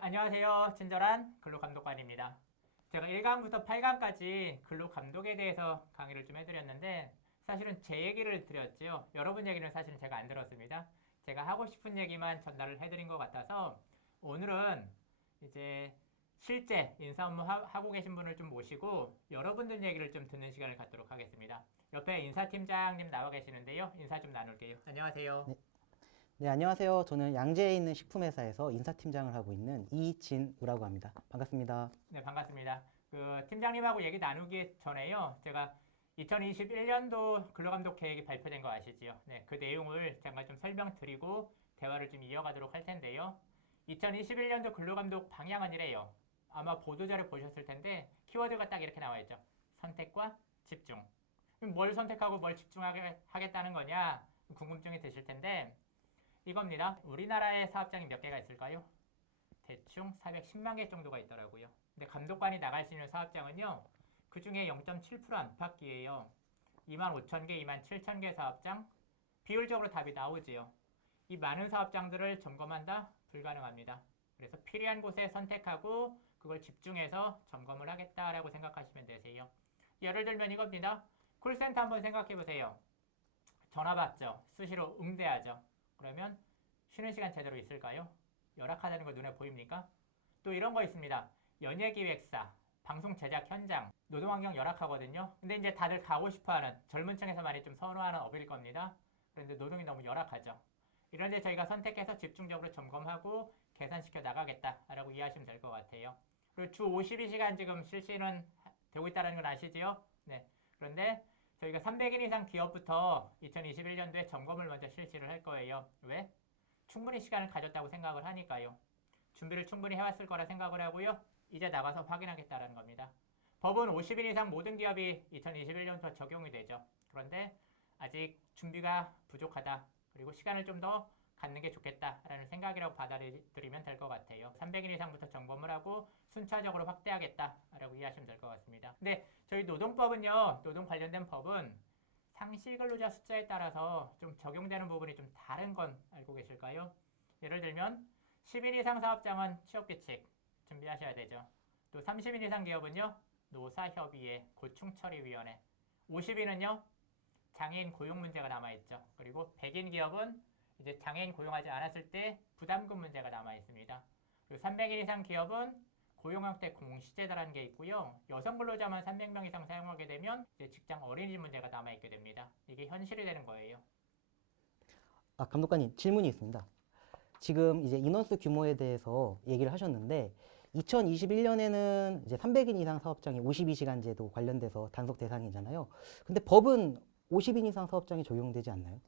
안녕하세요. 친절한 근로감독관입니다. 제가 1강부터 8강까지 근로감독에 대해서 강의를 좀 해드렸는데 사실은 제 얘기를 드렸죠. 여러분 얘기는 사실은 제가 안 들었습니다. 제가 하고 싶은 얘기만 전달을 해드린 것 같아서 오늘은 이제 실제 인사 업무 하고 계신 분을 좀 모시고 여러분들 얘기를 좀 듣는 시간을 갖도록 하겠습니다. 옆에 인사팀장님 나와 계시는데요. 인사 좀 나눌게요. 안녕하세요. 네, 네, 안녕하세요. 저는 양재에 있는 식품회사에서 인사팀장을 하고 있는 이진우라고 합니다. 반갑습니다. 네, 반갑습니다. 그 팀장님하고 얘기 나누기 전에요. 제가 2021년도 근로감독 계획이 발표된 거 아시지요? 네, 그 내용을 잠깐 좀 설명드리고 대화를 좀 이어가도록 할 텐데요. 2021년도 근로감독 방향은 이래요. 아마 보도자료 보셨을 텐데 키워드가 딱 이렇게 나와 있죠. 선택과 집중. 그럼 뭘 선택하고 뭘 집중하겠다는 거냐 궁금증이 드실 텐데 이겁니다. 우리나라에 사업장이 몇 개가 있을까요? 대충 410만 개 정도가 있더라고요. 근데 감독관이 나갈 수 있는 사업장은요. 그 중에 0.7% 안팎이에요. 2만 5천 개, 2만 7천 개 사업장. 비율적으로 답이 나오지요. 이 많은 사업장들을 점검한다? 불가능합니다. 그래서 필요한 곳에 선택하고 그걸 집중해서 점검을 하겠다라고 생각하시면 되세요. 예를 들면 이겁니다. 콜센터 한번 생각해 보세요. 전화 받죠. 수시로 응대하죠. 그러면 쉬는 시간 제대로 있을까요? 열악하다는 거 눈에 보입니까? 또 이런 거 있습니다. 연예기획사, 방송 제작 현장, 노동환경 열악하거든요. 근데 이제 다들 가고 싶어하는 젊은 층에서 많이 좀 선호하는 업일 겁니다. 그런데 노동이 너무 열악하죠. 이런데 저희가 선택해서 집중적으로 점검하고 개선시켜 나가겠다라고 이해하시면 될 것 같아요. 그리고 주 52시간 지금 실시는 되고 있다는 건 아시죠? 네. 그런데 저희가 300인 이상 기업부터 2021년도에 점검을 먼저 실시를 할 거예요. 왜? 충분히 시간을 가졌다고 생각을 하니까요. 준비를 충분히 해왔을 거라 생각을 하고요. 이제 나가서 확인하겠다는 겁니다. 법은 50인 이상 모든 기업이 2021년부터 적용이 되죠. 그런데 아직 준비가 부족하다. 그리고 시간을 좀 더 갖는 게 좋겠다라는 생각이라고 받아들이면 될 것 같아요. 300인 이상부터 점검을 하고 순차적으로 확대하겠다라고 이해하시면 될 것 같습니다. 근데 저희 노동법은요. 노동 관련된 법은 상시 근로자 숫자에 따라서 좀 적용되는 부분이 좀 다른 건 알고 계실까요? 예를 들면 10인 이상 사업장은 취업규칙 준비하셔야 되죠. 또 30인 이상 기업은요. 노사협의회, 고충처리위원회 50인은요. 장애인 고용 문제가 남아있죠. 그리고 100인 기업은 이제 장애인 고용하지 않았을 때 부담금 문제가 남아있습니다. 그리고 300인 이상 기업은 고용 형태 공시제도라는 게 있고요. 여성 근로자만 300명 이상 사용하게 되면 이제 직장 어린이 문제가 남아있게 됩니다. 이게 현실이 되는 거예요. 감독관님 질문이 있습니다. 지금 이제 인원수 규모에 대해서 얘기를 하셨는데 2021년에는 이제 300인 이상 사업장이 52시간제도 관련돼서 단속 대상이잖아요. 근데 법은 50인 이상 사업장이 적용되지 않나요?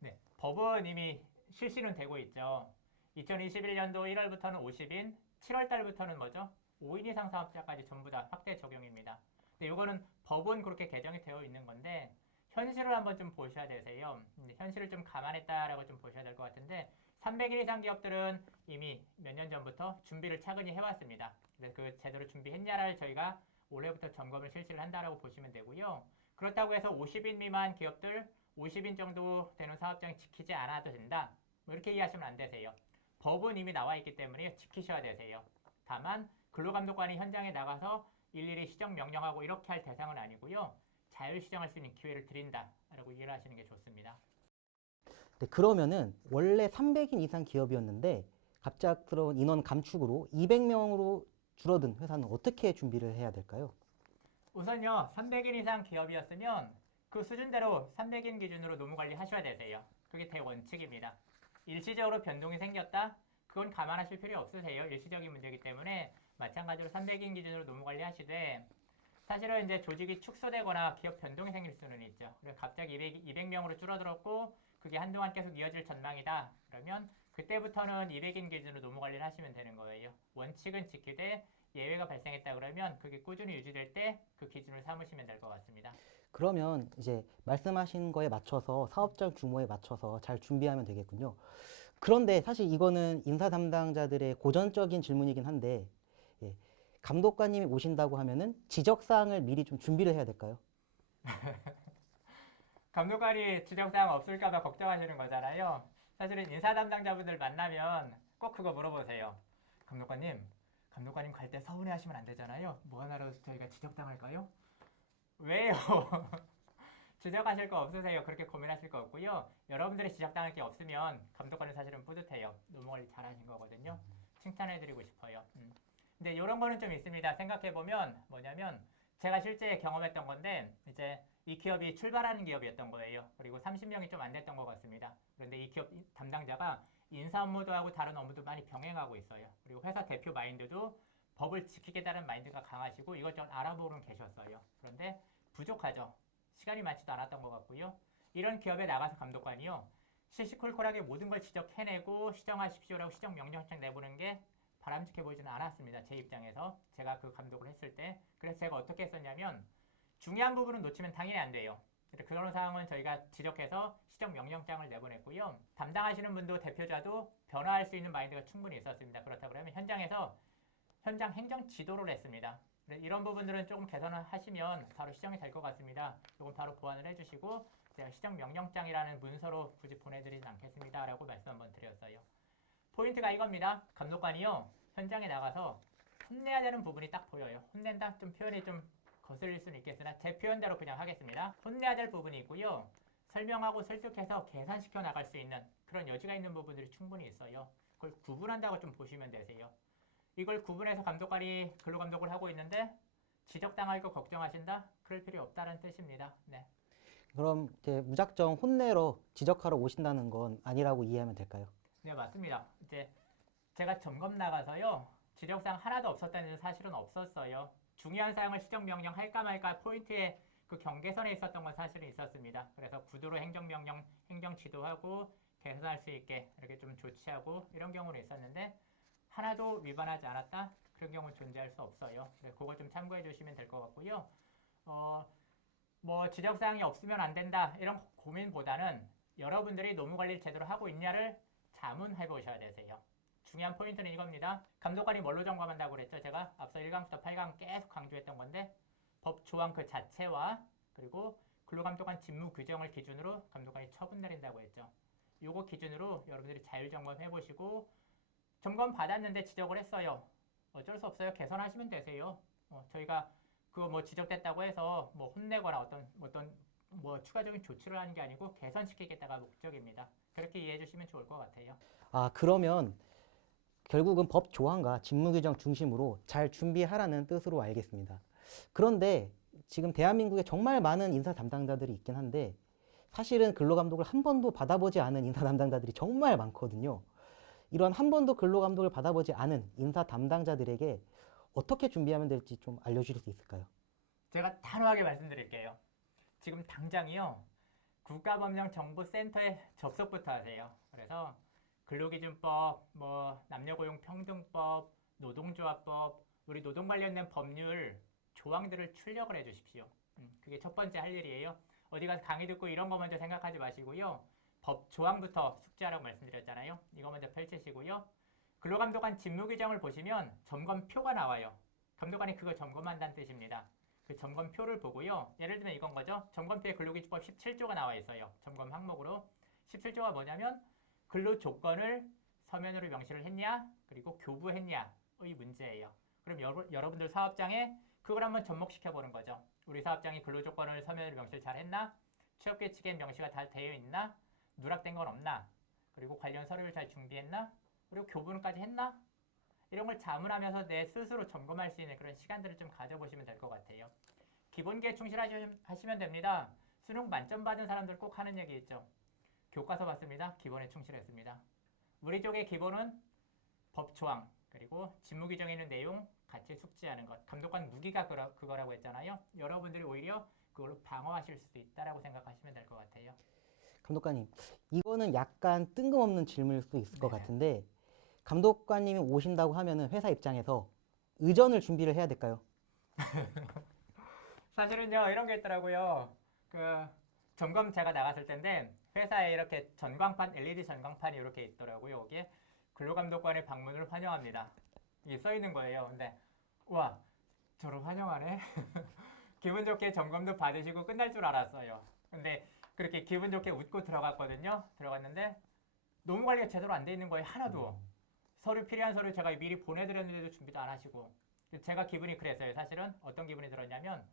네, 법은 이미 실시는 되고 있죠. 2021년도 1월부터는 50인, 7월 달부터는 뭐죠? 5인 이상 사업자까지 전부 다 확대 적용입니다. 근데 이거는 법은 그렇게 개정이 되어 있는 건데 현실을 한번 좀 보셔야 되세요. 현실을 좀 감안했다라고 좀 보셔야 될 것 같은데 300인 이상 기업들은 이미 몇 년 전부터 준비를 차근히 해왔습니다. 그래서 그 제대로 준비했냐를 저희가 올해부터 점검을 실시를 한다라고 보시면 되고요. 그렇다고 해서 50인 미만 기업들 50인 정도 되는 사업장이 지키지 않아도 된다. 뭐 이렇게 이해하시면 안 되세요. 법은 이미 나와 있기 때문에 지키셔야 되세요. 다만 근로감독관이 현장에 나가서 일일이 시정 명령하고 이렇게 할 대상은 아니고요. 자율 시정할 수 있는 기회를 드린다라고 이해를 하시는 게 좋습니다. 네, 그러면은 원래 300인 이상 기업이었는데 갑작스러운 인원 감축으로 200명으로 줄어든 회사는 어떻게 준비를 해야 될까요? 우선요. 300인 이상 기업이었으면 그 수준대로 300인 기준으로 노무관리 하셔야 되세요. 그게 대원칙입니다. 일시적으로 변동이 생겼다? 그건 감안하실 필요 없으세요. 일시적인 문제이기 때문에 마찬가지로 300인 기준으로 노무관리 하시되 사실은 이제 조직이 축소되거나 기업 변동이 생길 수는 있죠. 그래서 갑자기 200명으로 줄어들었고 그게 한동안 계속 이어질 전망이다. 그러면 그때부터는 200인 기준으로 노무관리를 하시면 되는 거예요. 원칙은 지키되 예외가 발생했다 그러면 그게 꾸준히 유지될 때 그 기준을 삼으시면 될 것 같습니다. 그러면 이제 말씀하신 거에 맞춰서 사업장 규모에 맞춰서 잘 준비하면 되겠군요. 그런데 사실 이거는 인사 담당자들의 고전적인 질문이긴 한데, 예, 감독관님이 오신다고 하면은 지적사항을 미리 좀 준비를 해야 될까요? 감독관이 지적사항 없을까봐 걱정하시는 거잖아요. 사실은 인사 담당자분들 만나면 꼭 그거 물어보세요. 감독관님 갈 때 서운해하시면 안 되잖아요. 뭐 하나라도 저희가 지적당할까요? 왜요? 지적하실 거 없으세요. 그렇게 고민하실 거 없고요. 여러분들이 지적당할 게 없으면 감독관은 사실은 뿌듯해요. 너무 관리 잘하신 거거든요. 칭찬해드리고 싶어요. 근데 이런 거는 좀 있습니다. 생각해보면 뭐냐면 제가 실제 경험했던 건데 이제 이 기업이 출발하는 기업이었던 거예요. 그리고 30명이 좀 안 됐던 것 같습니다. 그런데 이 기업 담당자가 인사 업무도 하고 다른 업무도 많이 병행하고 있어요. 그리고 회사 대표 마인드도 법을 지키겠다는 마인드가 강하시고 이것저것 알아보고는 계셨어요. 그런데 부족하죠. 시간이 많지도 않았던 것 같고요. 이런 기업에 나가서 감독관이요. 시시콜콜하게 모든 걸 지적해내고 시정하십시오라고 시정명령장 내보는 게 바람직해 보이지는 않았습니다. 제 입장에서. 제가 그 감독을 했을 때. 그래서 제가 어떻게 했었냐면 중요한 부분은 놓치면 당연히 안 돼요. 그런 상황은 저희가 지적해서 시정명령장을 내보냈고요. 담당하시는 분도 대표자도 변화할 수 있는 마인드가 충분히 있었습니다. 그렇다 그러면 현장에서 현장 행정 지도를 했습니다. 이런 부분들은 조금 개선을 하시면 바로 시정이 될 것 같습니다. 이건 바로 보완을 해주시고 제가 시정명령장이라는 문서로 굳이 보내드리진 않겠습니다. 라고 말씀 한번 드렸어요. 포인트가 이겁니다. 감독관이요. 현장에 나가서 혼내야 되는 부분이 딱 보여요. 혼낸다? 좀 표현이 좀 거슬릴 수는 있겠으나 제 표현대로 그냥 하겠습니다. 혼내야 될 부분이 있고요. 설명하고 설득해서 개선시켜 나갈 수 있는 그런 여지가 있는 부분들이 충분히 있어요. 그걸 구분한다고 좀 보시면 되세요. 이걸 구분해서 감독관이 근로감독을 하고 있는데 지적당할 거 걱정하신다? 그럴 필요 없다는 뜻입니다. 네. 그럼 이제 무작정 혼내러 지적하러 오신다는 건 아니라고 이해하면 될까요? 네, 맞습니다. 이제 제가 점검 나가서요. 지적사항 하나도 없었다는 사실은 없었어요. 중요한 사항을 시정명령 할까 말까 포인트에 그 경계선에 있었던 건 사실은 있었습니다. 그래서 구두로 행정명령, 행정지도하고 개선할 수 있게 이렇게 좀 조치하고 이런 경우는 있었는데 하나도 위반하지 않았다? 그런 경우는 존재할 수 없어요. 그래서 그거 좀 참고해 주시면 될 것 같고요. 뭐 지적사항이 없으면 안 된다 이런 고민보다는 여러분들이 노무관리를 제대로 하고 있냐를 자문해 보셔야 되세요. 중요한 포인트는 이겁니다. 감독관이 뭘로 점검한다고 그랬죠? 제가 앞서 1강부터 8강 계속 강조했던 건데 법 조항 그 자체와 그리고 근로감독관 직무 규정을 기준으로 감독관이 처분 내린다고 했죠. 요거 기준으로 여러분들이 자율점검 해보시고 점검 받았는데 지적을 했어요. 어쩔 수 없어요. 개선하시면 되세요. 저희가 그거 뭐 지적됐다고 해서 뭐 혼내거나 어떤 추가적인 조치를 하는 게 아니고 개선시키겠다가 목적입니다. 그렇게 이해해 주시면 좋을 것 같아요. 아, 그러면 결국은 법 조항과 직무 규정 중심으로 잘 준비하라는 뜻으로 알겠습니다. 그런데 지금 대한민국에 정말 많은 인사 담당자들이 있긴 한데 사실은 근로감독을 한 번도 받아보지 않은 인사 담당자들이 정말 많거든요. 이런 한 번도 근로감독을 받아보지 않은 인사 담당자들에게 어떻게 준비하면 될지 좀 알려주실 수 있을까요? 제가 단호하게 말씀드릴게요. 지금 당장이요. 국가법령정보센터에 접속부터 하세요. 그래서 근로기준법, 뭐 남녀고용평등법, 노동조합법, 우리 노동 관련된 법률 조항들을 출력을 해주십시오. 그게 첫 번째 할 일이에요. 어디 가서 강의 듣고 이런 거 먼저 생각하지 마시고요. 법 조항부터 숙지하라고 말씀드렸잖아요. 이거 먼저 펼치시고요. 근로감독관 직무규정을 보시면 점검표가 나와요. 감독관이 그거 점검한다는 뜻입니다. 그 점검표를 보고요. 예를 들면 이건 거죠. 점검표에 근로기준법 17조가 나와 있어요. 점검 항목으로. 17조가 뭐냐면 근로조건을 서면으로 명시를 했냐 그리고 교부했냐의 문제예요. 그럼 여러분들 사업장에 그걸 한번 접목시켜 보는 거죠. 우리 사업장이 근로조건을 서면으로 명시를 잘 했나? 취업규칙에 명시가 다 되어 있나? 누락된 건 없나? 그리고 관련 서류를 잘 준비했나? 그리고 교부는까지 했나? 이런 걸 자문하면서 내 스스로 점검할 수 있는 그런 시간들을 좀 가져보시면 될 것 같아요. 기본기에 충실하시면 됩니다. 수능 만점 받은 사람들 꼭 하는 얘기 있죠. 교과서 봤습니다. 기본에 충실했습니다. 우리 쪽의 기본은 법 조항 그리고 직무 규정에 있는 내용 같이 숙지하는 것. 감독관 무기가 그거라고 했잖아요. 여러분들이 오히려 그걸로 방어하실 수도 있다라고 생각하시면 될 것 같아요. 감독관님, 이거는 약간 뜬금없는 질문일 수도 있을 것 네. 같은데 감독관님이 오신다고 하면은 회사 입장에서 의전을 준비를 해야 될까요? 사실은요 이런 게 있더라고요. 그 점검 제가 나갔을 텐데 회사에 이렇게 전광판 LED 전광판이 이렇게 있더라고요. 여기에 근로감독관의 방문을 환영합니다. 이게 써 있는 거예요. 근데 와 저를 환영하네. 기분 좋게 점검도 받으시고 끝날 줄 알았어요. 근데 그렇게 기분 좋게 웃고 들어갔거든요. 들어갔는데 노무 관리가 제대로 안 돼 있는 거예요. 하나도. 서류 필요한 서류 제가 미리 보내드렸는데도 준비도 안 하시고 제가 기분이 그랬어요. 사실은 어떤 기분이 들었냐면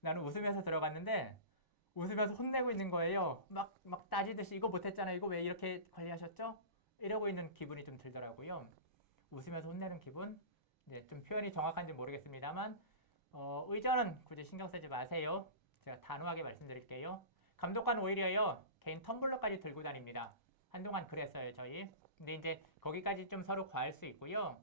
나는 웃으면서 들어갔는데 웃으면서 혼내고 있는 거예요. 막 따지듯이 이거 못했잖아요. 이거 왜 이렇게 관리하셨죠? 이러고 있는 기분이 좀 들더라고요. 웃으면서 혼내는 기분? 네, 좀 표현이 정확한지 모르겠습니다만 의전은 굳이 신경 쓰지 마세요. 제가 단호하게 말씀드릴게요. 감독관 오히려요. 개인 텀블러까지 들고 다닙니다. 한동안 그랬어요, 저희. 근데 이제 거기까지 좀 서로 과할 수 있고요.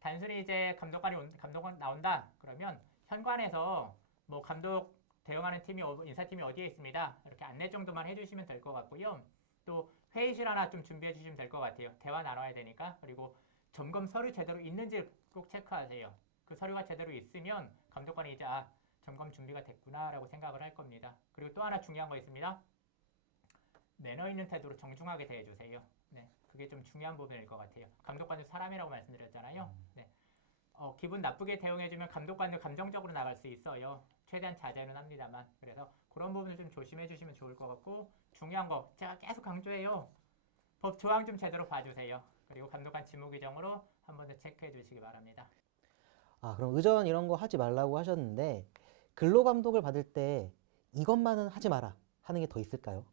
단순히 이제 감독관 나온다 그러면 현관에서 뭐 감독 대응하는 팀이 인사팀이 어디에 있습니다. 이렇게 안내 정도만 해주시면 될 것 같고요. 또 회의실 하나 좀 준비해 주시면 될 것 같아요. 대화 나눠야 되니까. 그리고 점검 서류 제대로 있는지 꼭 체크하세요. 그 서류가 제대로 있으면 감독관이 이제 점검 준비가 됐구나라고 생각을 할 겁니다. 그리고 또 하나 중요한 거 있습니다. 매너 있는 태도로 정중하게 대해주세요. 네, 그게 좀 중요한 부분일 것 같아요. 감독관도 사람이라고 말씀드렸잖아요. 네, 기분 나쁘게 대응해주면 감독관도 감정적으로 나갈 수 있어요. 최대한 자제는 합니다만. 그래서 그런 부분을 좀 조심해 주시면 좋을 것 같고 중요한 거 제가 계속 강조해요. 법 조항 좀 제대로 봐주세요. 그리고 감독관 직무 규정으로 한 번 더 체크해 주시기 바랍니다. 그럼 의전 이런 거 하지 말라고 하셨는데 근로감독을 받을 때 이것만은 하지 마라 하는 게 더 있을까요?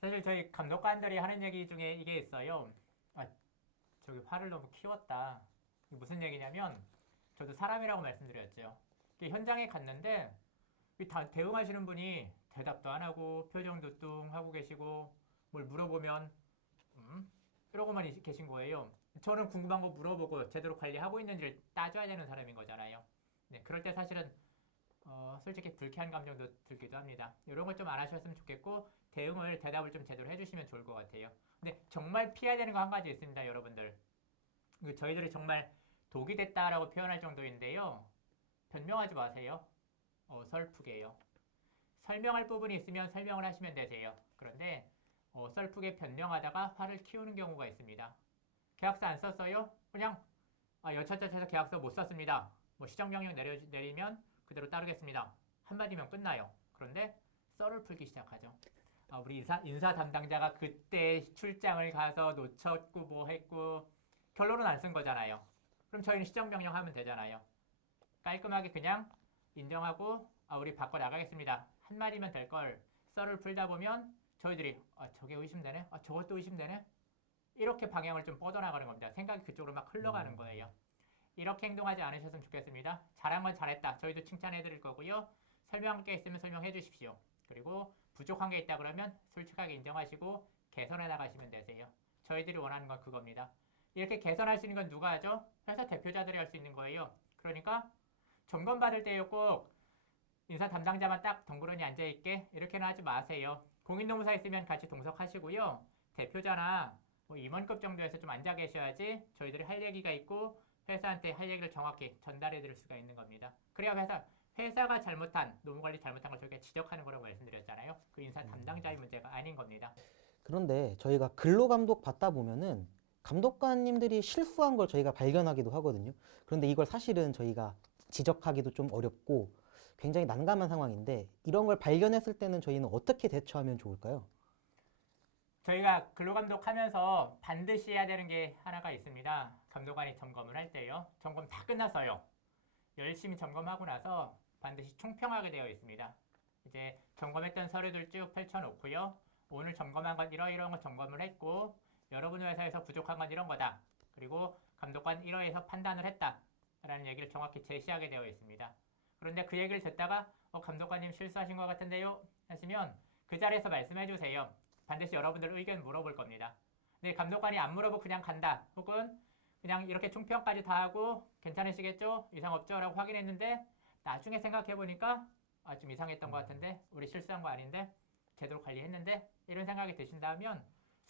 사실 저희 감독관들이 하는 얘기 중에 이게 있어요. 저기 화를 너무 키웠다. 이게 무슨 얘기냐면 저도 사람이라고 말씀드렸죠. 현장에 갔는데 다 대응하시는 분이 대답도 안 하고 표정도 뚱 하고 계시고 뭘 물어보면 이러고만 계신 거예요. 저는 궁금한 거 물어보고 제대로 관리하고 있는지를 따져야 되는 사람인 거잖아요. 네, 그럴 때 사실은 솔직히 불쾌한 감정도 들기도 합니다. 이런 걸 좀 안 하셨으면 좋겠고 대답을 좀 제대로 해주시면 좋을 것 같아요. 근데 정말 피해야 되는 거 한 가지 있습니다, 여러분들. 저희들이 정말 독이 됐다라고 표현할 정도인데요. 변명하지 마세요. 어설프게요. 설명할 부분이 있으면 설명을 하시면 되세요. 그런데 어설프게 변명하다가 화를 키우는 경우가 있습니다. 계약서 안 썼어요? 그냥 여차저차해서 계약서 못 썼습니다. 뭐 시정명령 내리면 그대로 따르겠습니다. 한마디면 끝나요. 그런데 썰을 풀기 시작하죠. 우리 인사 담당자가 그때 출장을 가서 놓쳤고 뭐 했고 결론은 안 쓴 거잖아요. 그럼 저희는 시정명령 하면 되잖아요. 깔끔하게 그냥 인정하고 우리 바꿔 나가겠습니다. 한마디면 될 걸 썰을 풀다 보면 저희들이 저게 의심되네? 저것도 의심되네? 이렇게 방향을 좀 뻗어나가는 겁니다. 생각이 그쪽으로 막 흘러가는 거예요. 이렇게 행동하지 않으셨으면 좋겠습니다. 잘한 건 잘했다. 저희도 칭찬해 드릴 거고요. 설명할 게 있으면 설명해 주십시오. 그리고 부족한 게 있다 그러면 솔직하게 인정하시고 개선해 나가시면 되세요. 저희들이 원하는 건 그겁니다. 이렇게 개선할 수 있는 건 누가 하죠? 회사 대표자들이 할 수 있는 거예요. 그러니까 점검 받을 때요 꼭 인사 담당자만 딱 덩그러니 앉아있게 이렇게는 하지 마세요. 공인노무사 있으면 같이 동석하시고요. 대표자나 뭐 임원급 정도에서 좀 앉아 계셔야지 저희들이 할 얘기가 있고 회사한테 할 얘기를 정확히 전달해 드릴 수가 있는 겁니다. 그래야 회사가 잘못한 노무관리 잘못한 걸 저희가 지적하는 거라고 말씀드렸잖아요. 그 인사 담당자의 문제가 아닌 겁니다. 그런데 저희가 근로감독 받다 보면은 감독관님들이 실수한 걸 저희가 발견하기도 하거든요. 그런데 이걸 사실은 저희가 지적하기도 좀 어렵고 굉장히 난감한 상황인데 이런 걸 발견했을 때는 저희는 어떻게 대처하면 좋을까요? 저희가 근로감독하면서 반드시 해야 되는 게 하나가 있습니다. 감독관이 점검을 할 때요. 점검 다 끝났어요. 열심히 점검하고 나서 반드시 총평하게 되어 있습니다. 이제 점검했던 서류들 쭉 펼쳐놓고요. 오늘 점검한 건 이러이러한 거 점검을 했고 여러분 회사에서 부족한 건 이런 거다. 그리고 감독관 이러해서 판단을 했다. 라는 얘기를 정확히 제시하게 되어 있습니다. 그런데 그 얘기를 듣다가 감독관님 실수하신 것 같은데요? 하시면 그 자리에서 말씀해 주세요. 반드시 여러분들 의견 물어볼 겁니다. 근데 감독관이 안 물어보고 그냥 간다. 혹은 그냥 이렇게 총평까지 다 하고 괜찮으시겠죠? 이상 없죠? 라고 확인했는데 나중에 생각해보니까 좀 이상했던 것 같은데 우리 실수한 거 아닌데 제대로 관리했는데 이런 생각이 드신다면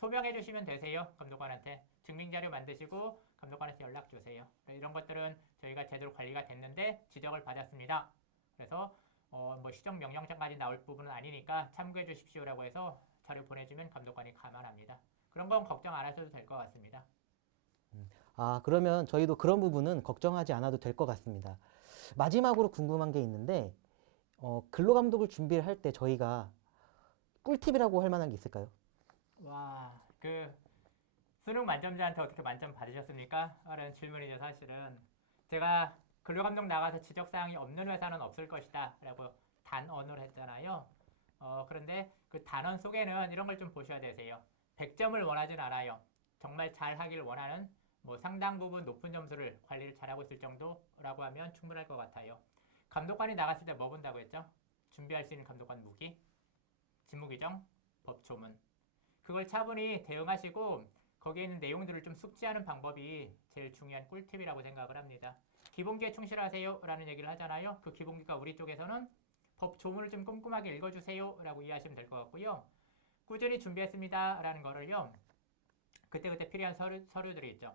소명해 주시면 되세요. 감독관한테 증빙자료 만드시고 감독관한테 연락 주세요. 이런 것들은 저희가 제대로 관리가 됐는데 지적을 받았습니다. 그래서 뭐 시정명령장까지 나올 부분은 아니니까 참고해 주십시오라고 해서 자료 보내주면 감독관이 감안합니다. 그런 건 걱정 안 하셔도 될 것 같습니다. 그러면 저희도 그런 부분은 걱정하지 않아도 될 것 같습니다. 마지막으로 궁금한 게 있는데 근로감독을 준비를 할 때 저희가 꿀팁이라고 할 만한 게 있을까요? 수능 만점자한테 어떻게 만점 받으셨습니까? 라는 질문이죠, 사실은. 제가 근로감독 나가서 지적사항이 없는 회사는 없을 것이다 라고 단언을 했잖아요. 그런데 그 단언 속에는 이런 걸 좀 보셔야 되세요. 100점을 원하진 않아요. 정말 잘 하길 원하는 뭐 상당 부분 높은 점수를 관리를 잘하고 있을 정도라고 하면 충분할 것 같아요. 감독관이 나갔을 때 뭐 본다고 했죠? 준비할 수 있는 감독관 무기, 직무규정, 법조문. 그걸 차분히 대응하시고 거기에 있는 내용들을 좀 숙지하는 방법이 제일 중요한 꿀팁이라고 생각을 합니다. 기본기에 충실하세요 라는 얘기를 하잖아요. 그 기본기가 우리 쪽에서는 법조문을 좀 꼼꼼하게 읽어주세요 라고 이해하시면 될 것 같고요. 꾸준히 준비했습니다 라는 거를요. 그때그때 필요한 서류들이 있죠.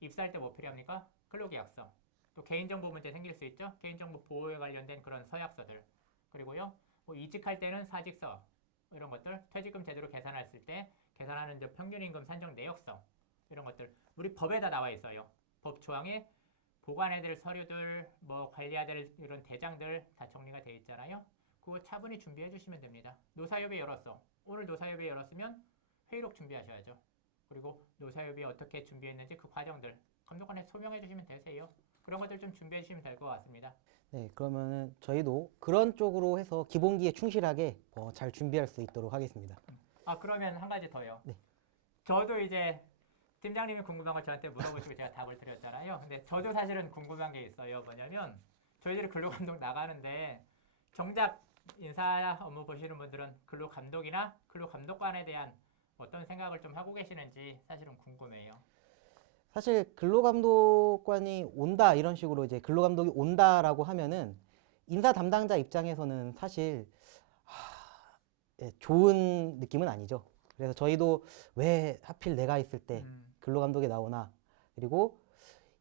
입사할 때 뭐 필요합니까? 근로계약서. 또 개인정보 문제 생길 수 있죠. 개인정보 보호에 관련된 그런 서약서들. 그리고요. 뭐 이직할 때는 사직서. 이런 것들. 퇴직금 제대로 계산했을 때 계산하는 저 평균임금 산정 내역서. 이런 것들. 우리 법에 다 나와 있어요. 법 조항에 보관해야 될 서류들, 뭐 관리해야 될 이런 대장들 다 정리가 돼 있잖아요. 그거 차분히 준비해 주시면 됩니다. 노사협의 열었어. 오늘 노사협의 열었으면 회의록 준비하셔야죠. 그리고 노사협의 어떻게 준비했는지 그 과정들 감독관에 소명해 주시면 되세요. 그런 것들 좀 준비해 주시면 될 것 같습니다. 네, 그러면은 저희도 그런 쪽으로 해서 기본기에 충실하게 잘 준비할 수 있도록 하겠습니다. 그러면 한 가지 더요. 네. 저도 이제 팀장님이 궁금한 걸 저한테 물어보시고 제가 답을 드렸잖아요. 근데 저도 사실은 궁금한 게 있어요. 뭐냐면 저희들이 근로감독 나가는데 정작 인사 업무 보시는 분들은 근로감독이나 근로감독관에 대한 어떤 생각을 좀 하고 계시는지 사실은 궁금해요. 사실 근로감독관이 온다 이런 식으로 이제 근로감독이 온다라고 하면은 인사 담당자 입장에서는 사실 좋은 느낌은 아니죠. 그래서 저희도 왜 하필 내가 있을 때 근로감독이 나오나, 그리고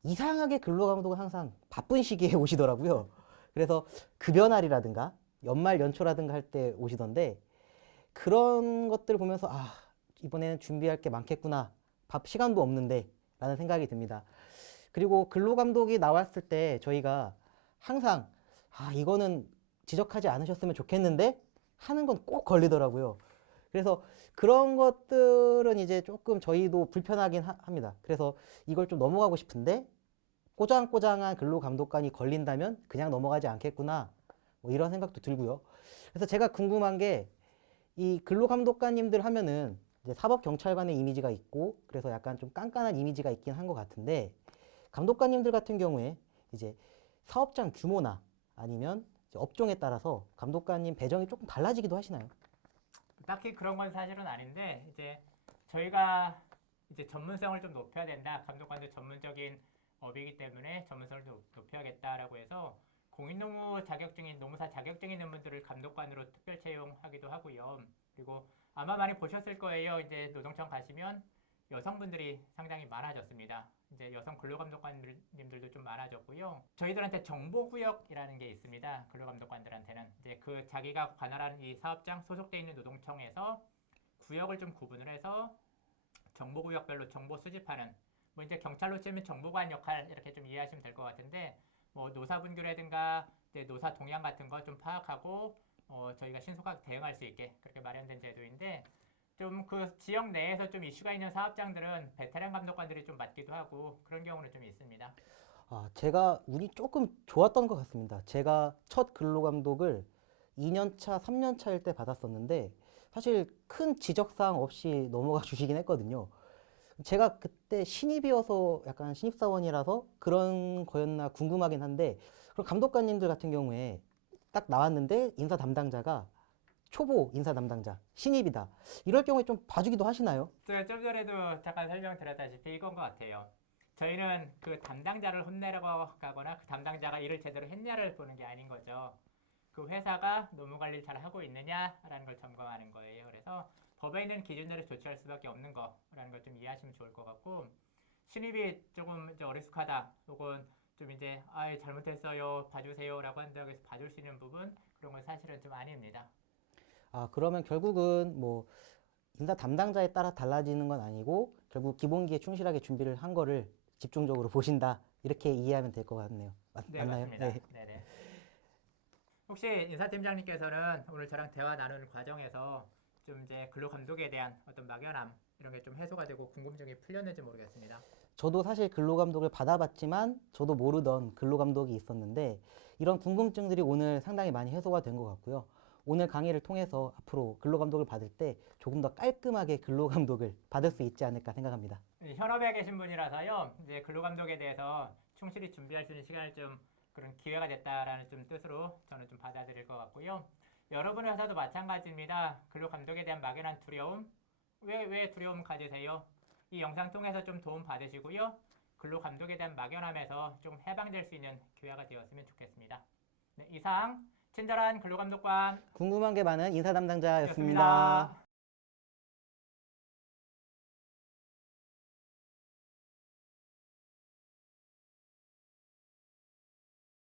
이상하게 근로감독은 항상 바쁜 시기에 오시더라고요. 그래서 급여날이라든가 연말 연초라든가 할 때 오시던데, 그런 것들 보면서 이번에는 준비할 게 많겠구나, 밥 시간도 없는데 라는 생각이 듭니다. 그리고 근로감독이 나왔을 때 저희가 항상 이거는 지적하지 않으셨으면 좋겠는데 하는 건 꼭 걸리더라고요. 그래서 그런 것들은 이제 조금 저희도 불편하긴 합니다. 그래서 이걸 좀 넘어가고 싶은데 꼬장꼬장한 근로감독관이 걸린다면 그냥 넘어가지 않겠구나, 뭐 이런 생각도 들고요. 그래서 제가 궁금한 게, 이 근로감독관님들 하면은 이제 사법경찰관의 이미지가 있고 그래서 약간 좀 깐깐한 이미지가 있긴 한 것 같은데, 감독관님들 같은 경우에 이제 사업장 규모나 아니면 이제 업종에 따라서 감독관님 배정이 조금 달라지기도 하시나요? 딱히 그런 건 사실은 아닌데 이제 저희가 이제 전문성을 좀 높여야 된다. 감독관도 전문적인 업이기 때문에 전문성을 높여야겠다라고 해서 공인노무 자격증인 노무사 자격증 있는 분들을 감독관으로 특별 채용하기도 하고요. 그리고 아마 많이 보셨을 거예요. 이제 노동청 가시면 여성분들이 상당히 많아졌습니다. 이제 여성 근로감독관님들도 좀 많아졌고요. 저희들한테 정보구역이라는 게 있습니다. 근로감독관들한테는 이제 그 자기가 관할하는 이 사업장 소속돼 있는 노동청에서 구역을 좀 구분을 해서 정보구역별로 정보 수집하는, 뭐 이제 경찰로 치면 정보관 역할 이렇게 좀 이해하시면 될 것 같은데, 뭐 노사분규라든가 노사 동향 같은 거 좀 파악하고 저희가 신속하게 대응할 수 있게 그렇게 마련된 제도인데, 좀 그 지역 내에서 좀 이슈가 있는 사업장들은 베테랑 감독관들이 좀 맡기도 하고 그런 경우는 좀 있습니다. 제가 운이 조금 좋았던 것 같습니다. 제가 첫 근로감독을 2년차, 3년차일 때 받았었는데 사실 큰 지적사항 없이 넘어가 주시긴 했거든요. 제가 그때 신입이어서 약간 신입사원이라서 그런 거였나 궁금하긴 한데, 그럼 감독관님들 같은 경우에 딱 나왔는데 인사 담당자가 초보 인사 담당자, 신입이다, 이럴 경우에 좀 봐주기도 하시나요? 제가 좀 전에도 잠깐 설명드렸다시피 이건 것 같아요. 저희는 그 담당자를 혼내려고 가거나 그 담당자가 일을 제대로 했냐를 보는 게 아닌 거죠. 그 회사가 노무 관리를 잘 하고 있느냐라는 걸 점검하는 거예요. 그래서 법에 있는 기준대로 조치할 수밖에 없는 거라는 걸 좀 이해하시면 좋을 것 같고, 신입이 조금 이제 어리숙하다, 혹은 좀 이제 잘못했어요, 봐주세요라고 한다고 해서 봐줄 수 있는 부분, 그런 건 사실은 좀 아닙니다. 그러면 결국은 뭐 인사 담당자에 따라 달라지는 건 아니고 결국 기본기에 충실하게 준비를 한 거를 집중적으로 보신다, 이렇게 이해하면 될 것 같네요. 네, 맞나요? 맞습니다. 네. 네네. 혹시 인사팀장님께서는 오늘 저랑 대화 나누는 과정에서 좀 이제 근로 감독에 대한 어떤 막연함 이런 게 좀 해소가 되고 궁금증이 풀렸는지 모르겠습니다. 저도 사실 근로감독을 받아봤지만 저도 모르던 근로감독이 있었는데 이런 궁금증들이 오늘 상당히 많이 해소가 된 것 같고요. 오늘 강의를 통해서 앞으로 근로감독을 받을 때 조금 더 깔끔하게 근로감독을 받을 수 있지 않을까 생각합니다. 현업에 계신 분이라서요. 이제 근로감독에 대해서 충실히 준비할 수 있는 시간을 좀 그런 기회가 됐다라는 좀 뜻으로 저는 좀 받아들일 것 같고요. 여러분의 회사도 마찬가지입니다. 근로감독에 대한 막연한 두려움, 왜 두려움 가지세요? 이 영상 통해서 좀 도움 받으시고요. 근로감독에 대한 막연함에서 좀 해방될 수 있는 기회가 되었으면 좋겠습니다. 네, 이상 친절한 근로감독관 궁금한 게 많은 인사 담당자였습니다. 였습니다.